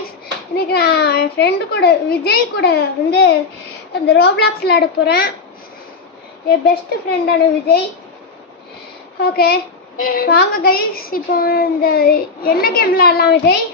Guys, இன்னைக்கு நான் என் friend கூட விஜய் கூட வந்து அந்த ரோப்ளாக்ஸ் விளையாட போகிறேன். என் பெஸ்ட் ஃப்ரெண்டான விஜய். ஓகே வாங்க கைஸ், இப்போ இந்த என்ன கேம் விளையாடலாம் விஜய்?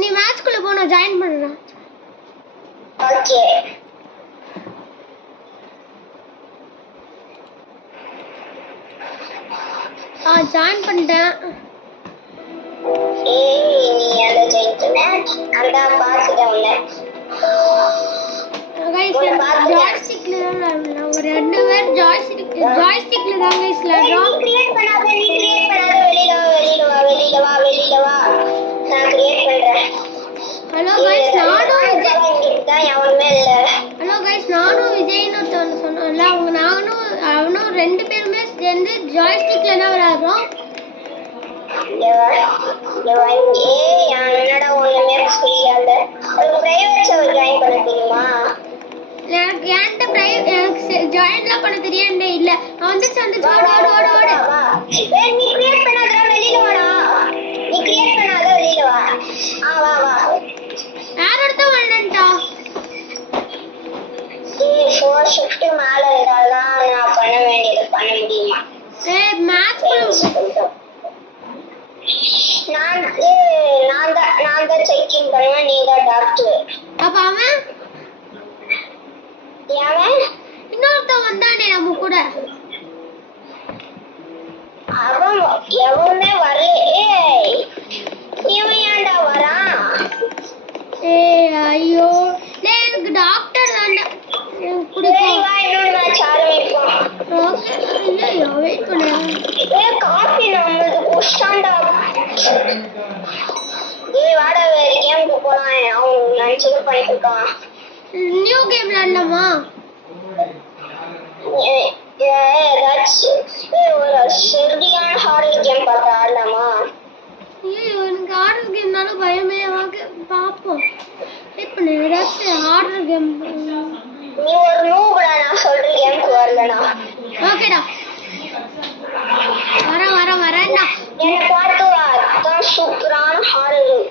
நீ மேட்ச்குள்ள போ, நான் ஜாயின் பண்ணுறேன். ஓகே ஜாயின் பண்ணிட்டேன். நீ அத ஜாயின் பண்ண அந்த பாத்துட்டேன். கைஸ் ஜாய்ஸ்டிக்ல தான் ஒரு ரெண்டு பேர் ஜாய்ஸ்டிக்ல தான் கைஸ் விளையாடுறோம். கிரியேட் பண்ணாத வெளியில வா நான் கிரியேட் பண்றேன். ஹலோ கைஸ், நானும் விஜய் தான் எவனுமே இல்ல. ஹலோ கைஸ், நானும் விஜய்னு ஒருத்தவங்க சொன்னோம்ல, அவனும் ரெண்டு பேருமே சேர்ந்து ஜாய்ஸ்டிக்ல தான் விளையாடுறோம். என்னடா ஒண்ணுமே புரியல. ஒரு பிரைவேட் சர்வர் ஜாயின் பண்ண தெரியுமா? எனக்கு ஜாயின்லாம் பண்ண தெரியாண்டே இல்ல. நான் வந்துச்சு ஓடு. நீ கிரியேட் பண்ணாத வெளியில வாடா. வா யாரோட வரணும்டா? ஃபோர் ஷிஃப்ட் மேல இருந்தாதான் நான் பண்ண வேண்டியது பண்ண முடியுமா? மேட்ச் நான் தான் செக்கிங் பண்ணுவேன், நீ தான் டாக்டர். அப்ப அவன் இன்னொருத்தன் வந்தானே நம்ம கூட, அவன் எவனுமே வரல. இவன் ஏன்டா வரான்? ஐயோ எனக்கு டாக்டர் தான்டா பிடிக்கும். இன்னொரு மேட்ச் ஆரம்பிப்போம். ஓகே இல்லையோ வெயிட் பண்ணு. காஃபி நம்மளுக்கு குஷ்டாண்டா. வாடா வேற கேமுக்கு போலாம். அவன் நினைச்சது பண்ணிட்டு இருக்கான். நியூ கேம் விளையாடலாமா? ஒரு சரியான ஹாரர் கேம் பார்த்து ஆடலாமா? ஐயோ எனக்கு ஹாரர் கேம்னாலும் பயமே. பார்ப்போம், வெயிட் பண்ணு. ஏதாச்சும் ஹாரர் கேம். நீ ஒரு நூபுடா, நான் சொல்ற கேமுக்கு வரலனா. ஓகேடா, வரேன்டா. என்ன பார்த்து வா, அதான் சூப்பரான ஹாரர்.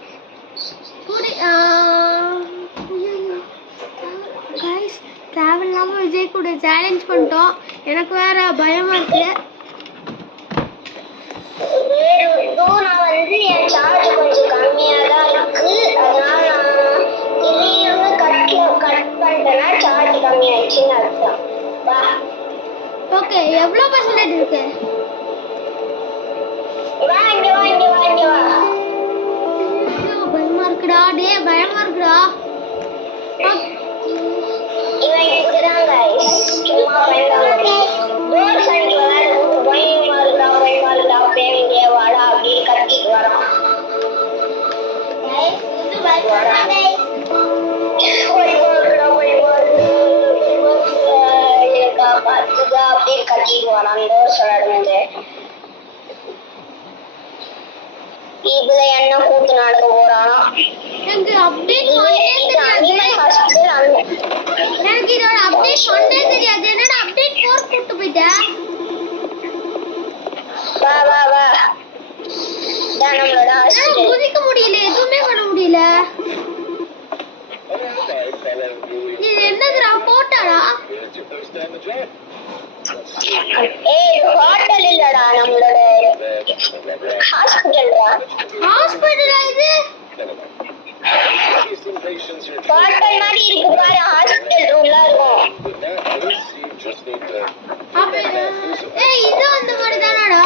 கைஸ், தேவையில்லாம விஜய் கூட சேலஞ்ச் பண்ணிட்டோம். எனக்கு வேற பயமா இருக்கு. நான் வந்து என் சார்ஜ் கொஞ்சம் கம்மியா தான் இருக்கு, அதனால நான் திடீர்னு கட் பண்ணிட்டேன்னா சார்ஜ் கம்மியாயிடுச்சுன்னு அர்த்தம். வா. ஓகே, எவ்வளோ பர்சன்டேஜ் இருக்கு? இங்க வா. பயமா இருக்குடா, பயமா இருக்குடா. இவன் இப்படிதான் guys, சும்மா பயந்தாங்க. ரோட் சைடுல விளையாடுறது பயமா இருக்குடா, பேவிங்க வாடா அப்படின்னு கத்திட்டு வரான். பார்த்துதா அப்படின்னு கத்திட்டு வரான் டோர் விளையாடும்போது. இதுல என்ன கூத்து நடக்க போறானா? எனக்கு அப்டேட் பண்ணவே தெரியாது. எனக்கு இதோட அப்டேட் பண்ணவே தெரியாது. என்னடா அப்டேட் 4 போட்டு போயிட்ட? வா தான் நம்மளோட ஹாஸ்பிடல். குதிக்க முடியல, எதுவுமே பண்ண முடியல. இது என்னதுடா போட்டாடா? ஹோட்டல் இல்லடா, நம்மளோட ஹாஸ்பிடல்டா. ஹாஸ்பிடலா இது? ஹோட்டல் மாதிரி இருக்கு பாரு, ஹாஸ்பிடல் ரூம்ல இருக்கும். அப்ப இது அந்த மாதிரி தானடா?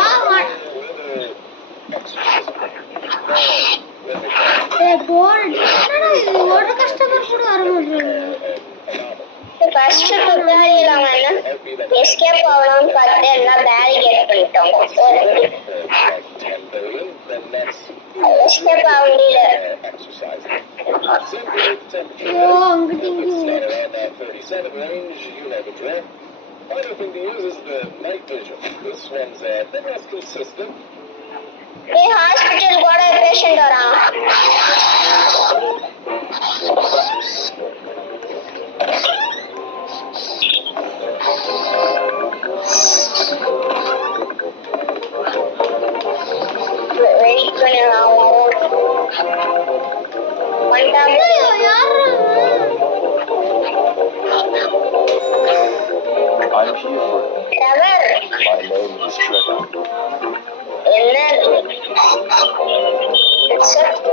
போர். என்னடா இது, ஒரு கஸ்டமர் கூட வர மாட்டாங்க. ஃபர்ஸ்ட் டுட்டோரியல் அவன் எஸ்கேப் ஆகணும்னு பார்த்து எல்லாம் பேரிகேட் பண்ணிட்டோம். எஸ்கேப் ஆக முடியல. ஐயோ அங்கிட்டு ஹாஸ்பிட்டல் கூட பேஷண்ட் வரான். வந்துட்டாங்க. ஐயோ, யார்ரா அவன்? I'm here for Trevor, my name is Trevor. என்ன Accept.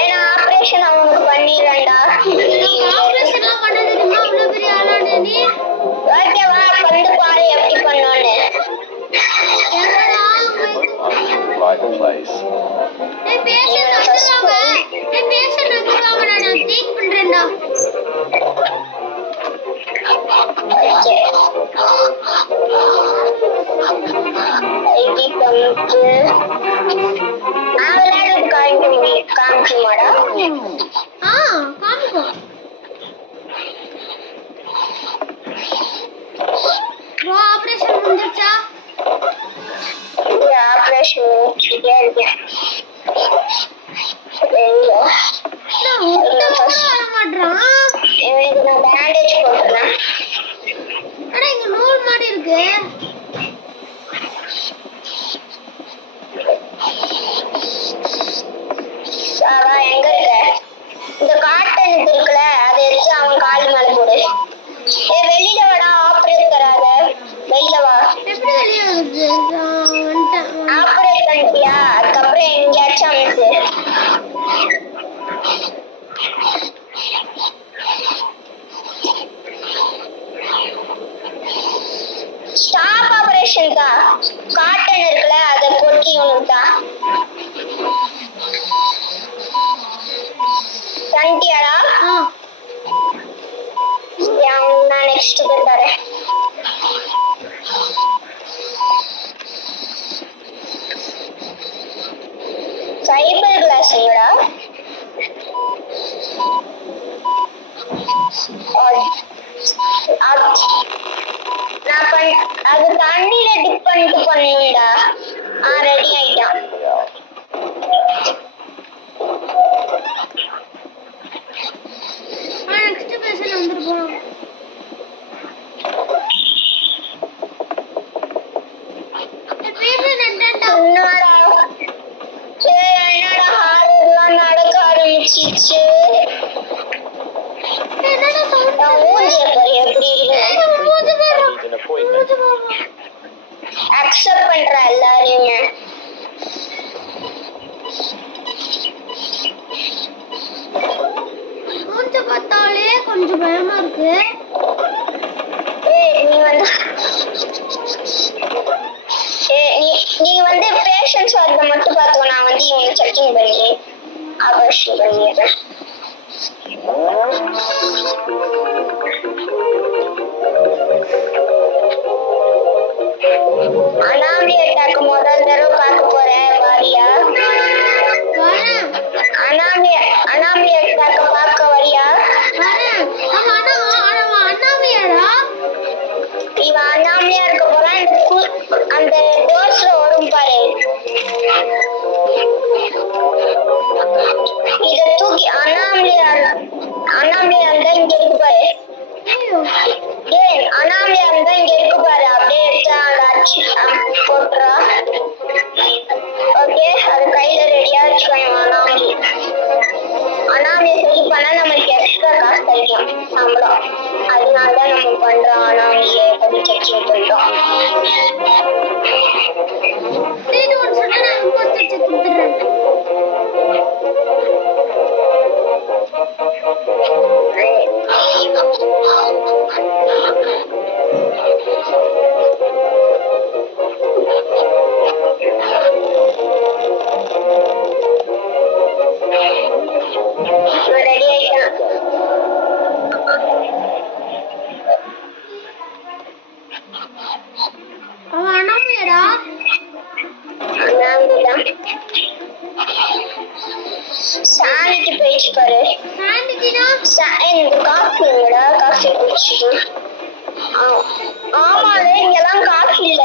ஏன்னா ஆபரேஷன் அவனுக்கு பண்ணிடுறேன்டா. எனக்கு ஆபரேஷன்லாம் பண்ண தெரியுமா? அவ்வளவு பெரிய ஆளானே நீ? ஓகேவா, வந்து பாரு எப்படி பண்ணோன்னு. என்னடா Right place. பேஷண்ட் வந்துருவாங்க. பேஷண்ட் வந்துருவாங்க. நான் டேக் பண்றேன்டா. Okay. ஐடி பண்ணிட்டு நான் விளையாடுறது காமிக்குமாடா? ஆ, காமிக்கும். ஆபரேஷன் முடிஞ்சிருச்சா? ஆபரேஷன் முடிச்சுட்டே இருக்கேன். ஐயோ, நான் ஒருத்தன் கூட வர மாட்றான். இவனுக்கு நான் பேண்டேஜ் போட்டுறேன். அட, இங்க நூல் மாதிரி இருக்கு. சாரா எங்க இருக்க? இந்த காட்டன் இது இருக்குல்ல, அதை எடுத்து அவன் கால் மேல போடு. வெளியில வாடா, ஆபரேட் தராத. வெளியில வா. எப்படி வெளியே வருது? வந்துட்டேன். ஆபரேட் பண்ணிட்டியா? அதுக்கப்புறம் எங்கேயாச்சும் அமைச்சு. ஸ்டாப் ஆபரேஷன் தான். காட்டன் இருக்குல்ல, அதை பொறுக்கி இவனுக்கு தான். பண்ணிட்டியாடா? ஆ, நான் நெக்ஸ்ட் தரேன். ஃபைபர் கிளாஸ் எங்கடா? அது தண்ணியில டிப் பண்ணிட்டு பண்ணணும்டா. ரெடி ஆயிட்டான். நெக்ஸ்ட் பேஷண்ட் வந்துருப்போம். பேஷண்ட் என்னடா? என்னடா ஹார்ட்லாம் நடக்க ஆரம்பிச்சிச்சு. என்னடா சவுண்ட்? நான் மூஞ்சிய பாரு எப்படி இருக்கு. மூஞ்சி பாரு. I need an appointment. Accept பண்ற எல்லாரையுமே. மூஞ்சி பார்த்தாலே கொஞ்சம் பயமா இருக்கு. நீ வந்து பேஷன்ஸ் வரத மட்டும் பார்த்துக்கோ. நான் வந்து இவனை செக்கிங் பண்ணி ஆபரேஷன் பண்ணிடுறேன். அனாமி அட்டாக் முதல் தடவை பார்க்க போறேன். வாரியா? வரேன். அனாமி அட்டாக் பார்க்க வரியா? வரேன். நம்ம அண்ணாமியாரா? இவன் அனாமியா இருக்க போறான். அந்த டோர்ஸ்ல வரும் பாரு. இத தூக்கி அனாமியா இருந்தா இங்க இருக்கு பாரு. ஐயோ, ஏய், அனாமியா இருந்தா இங்க இருக்கு பாரு. அப்படியே எடுத்து அங்க அடிச்சு போட்டுறா. ஓகே, அது கையில ரெடியா வச்சுக்கணும். அனாமியை சரி பண்ணா நமக்கு எக்ஸ்ட்ரா காசு கிடைக்கும், சம்பளம். அதனாலதான் நம்ம பண்றோம். அனாமியை கொஞ்சம் செக்கிங் பண்றோம். இது ஒரு சொன்னா நான் இம்போஸ்டர் செக் கொடுத்துறேன். ரெடி ஆயிட்டான். அவன் அண்ணாமியாரா? அனாமிதான். சாணிக்கு போயிடுச்சு பாரு. சாண்டினா? இந்த காஃபி இல்லடா, காஃபி குடிச்சிட்டு. ஆமால, இங்கெல்லாம் காஃபி இல்ல.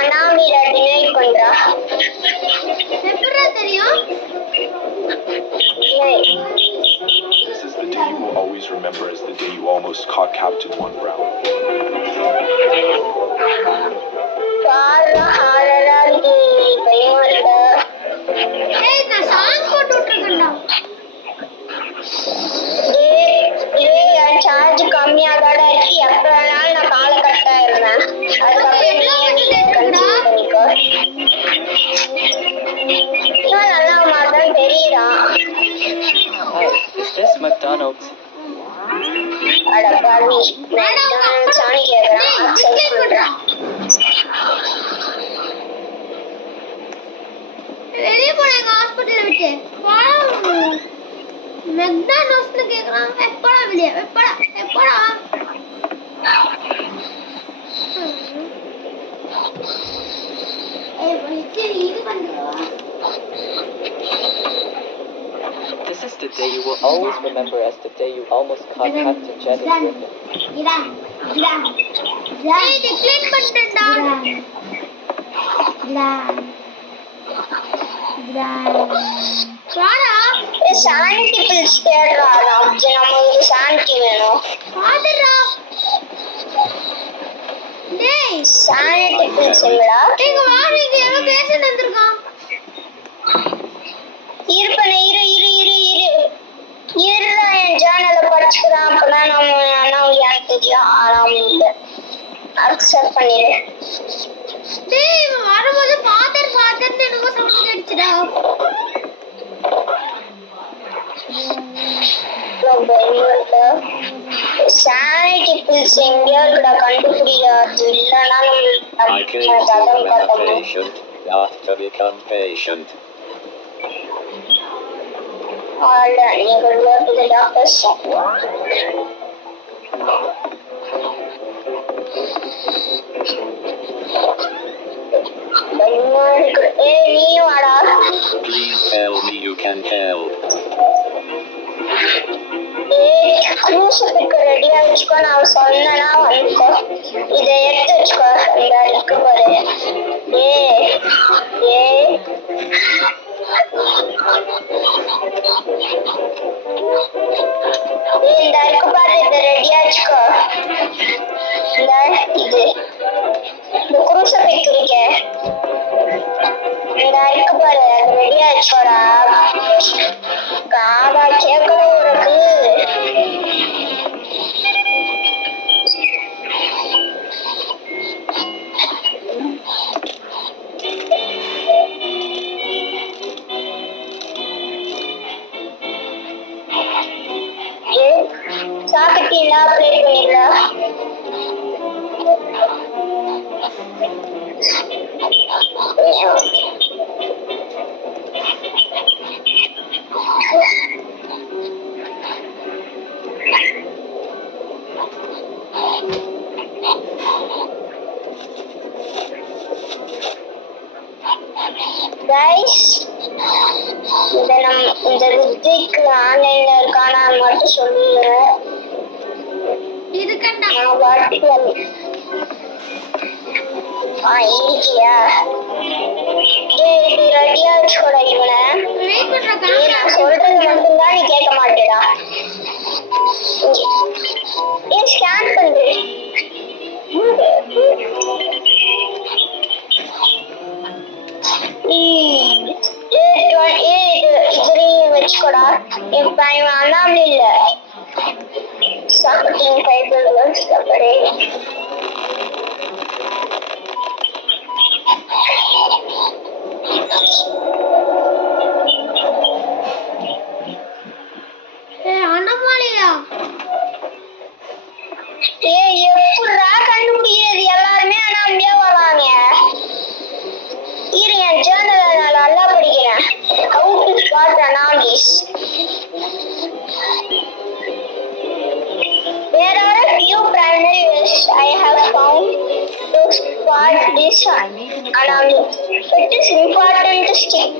அனாமியில டினை பண்றா. எப்படா தெரியும்? This is the day you will always remember as the day you almost caught Captain One Brown. McDonald's. அட பாவி McDonald's ஆனி கேக்குறான் அக்செப்ட் பண்றான் வெளியே போனேங்க ஹாஸ்பிட்டல் விட்டு மெக்டானல்ஸ்னு கேக்குறான் எப்படா வெளியே எப்படா இது பண்றா This is the day you will always remember as the day you almost caught Captain Janet Griffin. ஏய் டிக்ளைன் பண்ணிட்டேன்டா வாடா சானிட்டி பில்ஸ் தேடுறா நமக்கு சானிட்டி வேணும் பாத்துடா டேய் சானிட்டி பில்ஸ் இல்லடா நீங்க வாங்க இங்க யாரோ பேஷண்ட் வந்திருக்கான் இருப்பனே இருடா என் ஜேர்னலை படிச்சுக்கிறான் அப்பதான் எனக்கு தெரியும் ஆறாம் இல்லை அக்செப்ட் பண்ணிடு டேய் இவன் வரும்போது ஃபாதர்னு என்னமோ சவுண்ட் கேட்டுச்சுடா சானிட்டி பில்ஸ் எங்கேயோ இருக்குடா கண்டுபிடிடா அது இல்லைன்னா I came to you when a patient asked to become patient. you could go to the doctor's shop. நீ வாடா Please tell me you can help. குரூசிஃபிக் ரெடியா வச்சுக்கோ நான் சொன்னேன்னா வந்துக்கோ இதை எடுத்து வச்சுக்கோ இந்த இருக்கு பாரு இந்த இருக்கு பாரு இதை ரெடியா வச்சுக்கோ இது இந்த குரூசிஃபிக் இருக்கே இந்த இருக்கு பாரு அது ரெடியா வச்சுக்கோடா காதா கேட்கணும் உனக்கு சாப்பிட்டீங்களா ப்ளே பண்ணிடலாம் கைஸ் இந்த ரித்திக் ஆன்லைன்ல இருக்கானா மட்டும் சொல்லுங்க இருக்கண்டா நான் வாட்டிக்கு இருக்கியா ரெடியா வச்சுக்கோடா இவனை வெயிட் பண்றா நான் சொல்றது மட்டும்தான் நீ கேட்க மாட்டேடா ஸ்கேன் பண்ணு இதுலயும் வச்சுக்கோடா இப்ப இவன் அண்ணாமலை இல்ல சாப்பிட்டீங்க பைபிள் சாப்பாடு அண்ணமாலியா எப்படா கண்டுபிடிக்கிறது எல்லாருமே அண்ணாமலையா வராங்க இரு என் ஜேர்னலை நான் நல்லா படிக்கிறேன் How to spot anomalies. There are a few primary ways I have found to spot this anomaly. It is important to stick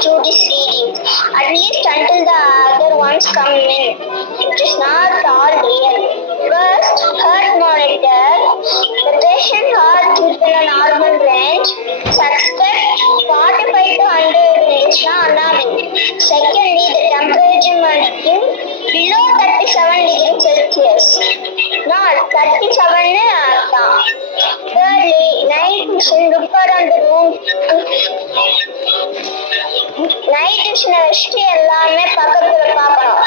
to this reading, at least until the other ones come in. It is not all real. First, heart monitor. The patient heart within a normal range. Suspect 45 to 100 is not anomaly. Secondly, the temperature monitoring below 37 degrees Celsius. Not 37 அர்த்தம். Thirdly, night vision. Look around the room. Night vision வச்சுட்டு எல்லாமே பக்கத்துல பார்க்கணும்.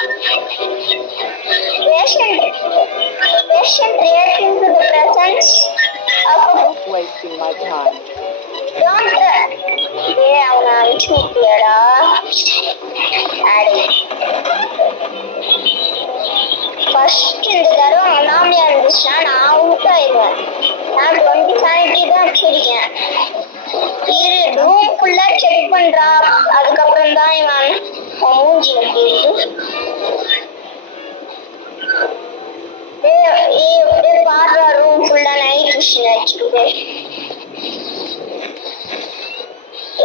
Patient reacting to the presence of Wasting my time. don't அவனை அனுப்பிச்சு விட்டியாடா first இந்த தடவை அனாமியா இருந்துச்சுன்னா நான் அவுட் ஆயிடுவேன். நான் 20 sanity தான் வச்சிருக்கேன். இரு ரூம் ஃபுல்லா செக் பண்றா, அதுக்கப்புறம் தான் இவன் மூஞ்சி இருக்கு. பாடுறா ரூம் ஃபுல்லா நைட் விஷன் வச்சிருக்கு.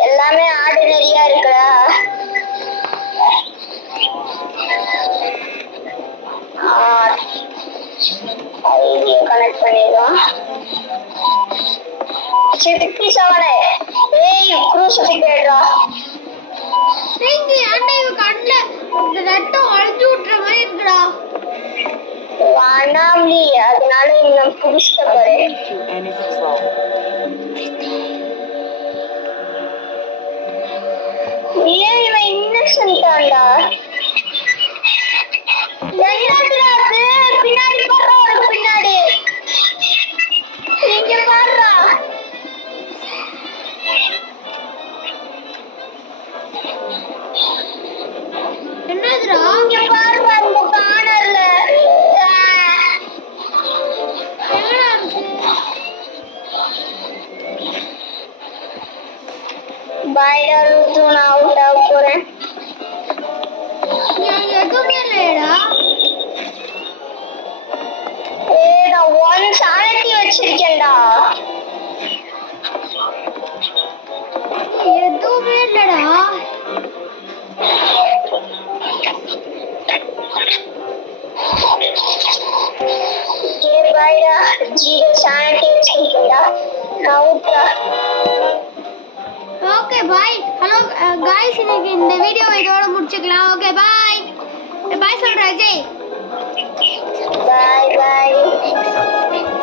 எல்லாமே ஆர்டினரியா இருக்குடா. ஐடியை கனெக்ட் பண்ணிடுவோம். 57 ஏய் க்ரூசிஃபிகேட்ரா. நீங்க ஏன்டா இவ கண்ணுல இந்த ரத்தம் அழிஞ்சு விட்டுற மாதிரி இருக்குடா. அனாமலி, அதனால இன்னும் புடிச்சிட்ட பாரு. ஏன் இவன் இன்னசென்ட்டாண்டா? என்னடா அது? பின்னாடி பாரு, அவருக்கு பின்னாடி. இங்க பாருடா. என்னதுடா? இங்க பாருடா இந்த கார்னர்ல. எங்கடா இருக்கு? பாய்டா ரூத்து, நான் அவுட் ஆக போறேன். இங்க எதுவுமே இல்லையடா. நான் 1 sanity வச்சிருக்கேன்டா. எதுவுமே இல்லடா. பாய்டா 0 sanity வச்சிருக்கேன்டா. நான் அவுட்டா. Okay bye. ஹலோ காய்ஸ், இன்னைக்கு இந்த வீடியோ இதோட முடிச்சுக்கலாம். Okay bye. பாய் சொல்றேன் அஜய். பாய் பாய்.